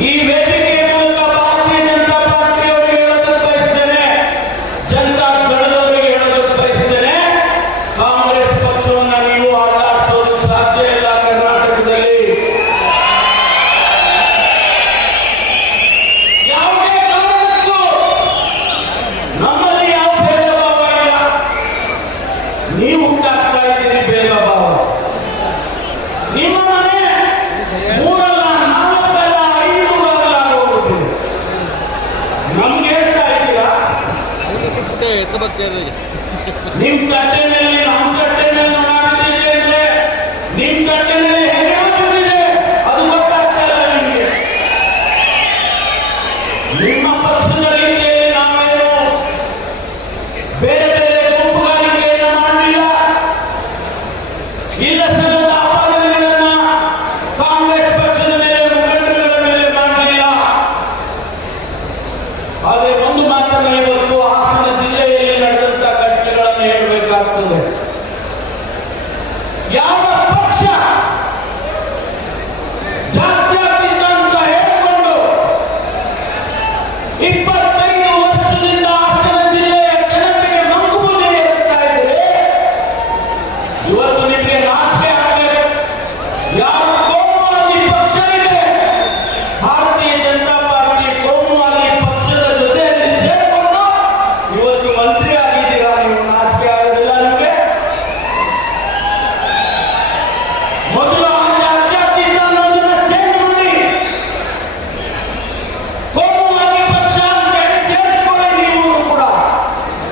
ಈ ವೇದಿಕೆಯನ್ನು ಭಾರತೀಯ ಜನತಾ ಪಾರ್ಟಿಯವರಿಗೆ ಹೇಳೋದಕ್ಕೆ ಬಯಸ್ತೇನೆ ಜನತಾ ದಳದವರಿಗೆ ಹೇಳೋದಕ್ಕೆ ಬಯಸ್ತೇನೆ ಕಾಂಗ್ರೆಸ್ ಪಕ್ಷವನ್ನು ನೀವು ಆಟ ಆಡಿಸೋದಕ್ಕೆ ಸಾಧ್ಯ ಇಲ್ಲ ಕರ್ನಾಟಕದಲ್ಲಿ. ಯಾವುದೇ ಕಾರಣಕ್ಕೂ ನಮ್ಮಲ್ಲಿ ಯಾವ ಭೇದಭಾವ ಇಲ್ಲ. ನೀವು ಹುಟ್ಟಾಗ್ತಾ ಇದ್ದೀರಿ ಭೇದಭಾವ. ನಿಮ್ಮ ಭಕ್ತರಿಗೆ ನಿಮ್ ಕಟ್ಟೆನಲ್ಲಿ ನಮ್ಮ ಕಟ್ಟೆನಲ್ಲಿ ಮಾಡಿದ್ದೀರಿ ಅಂದ್ರೆ ನಿಮ್ ಕಟ್ಟೆನಲ್ಲಿ ಹೇಗೆ ಆಗ್ಬಿಟ್ಟಿದೆ ಅದು ಗೊತ್ತಾಗ್ತಾ ನಿಮ್ಗೆ. ನಿಮ್ಮ ಪಕ್ಷದ ರೀತಿಯಲ್ಲಿ ನಾವೇನು ಬೇರೆ இப்ப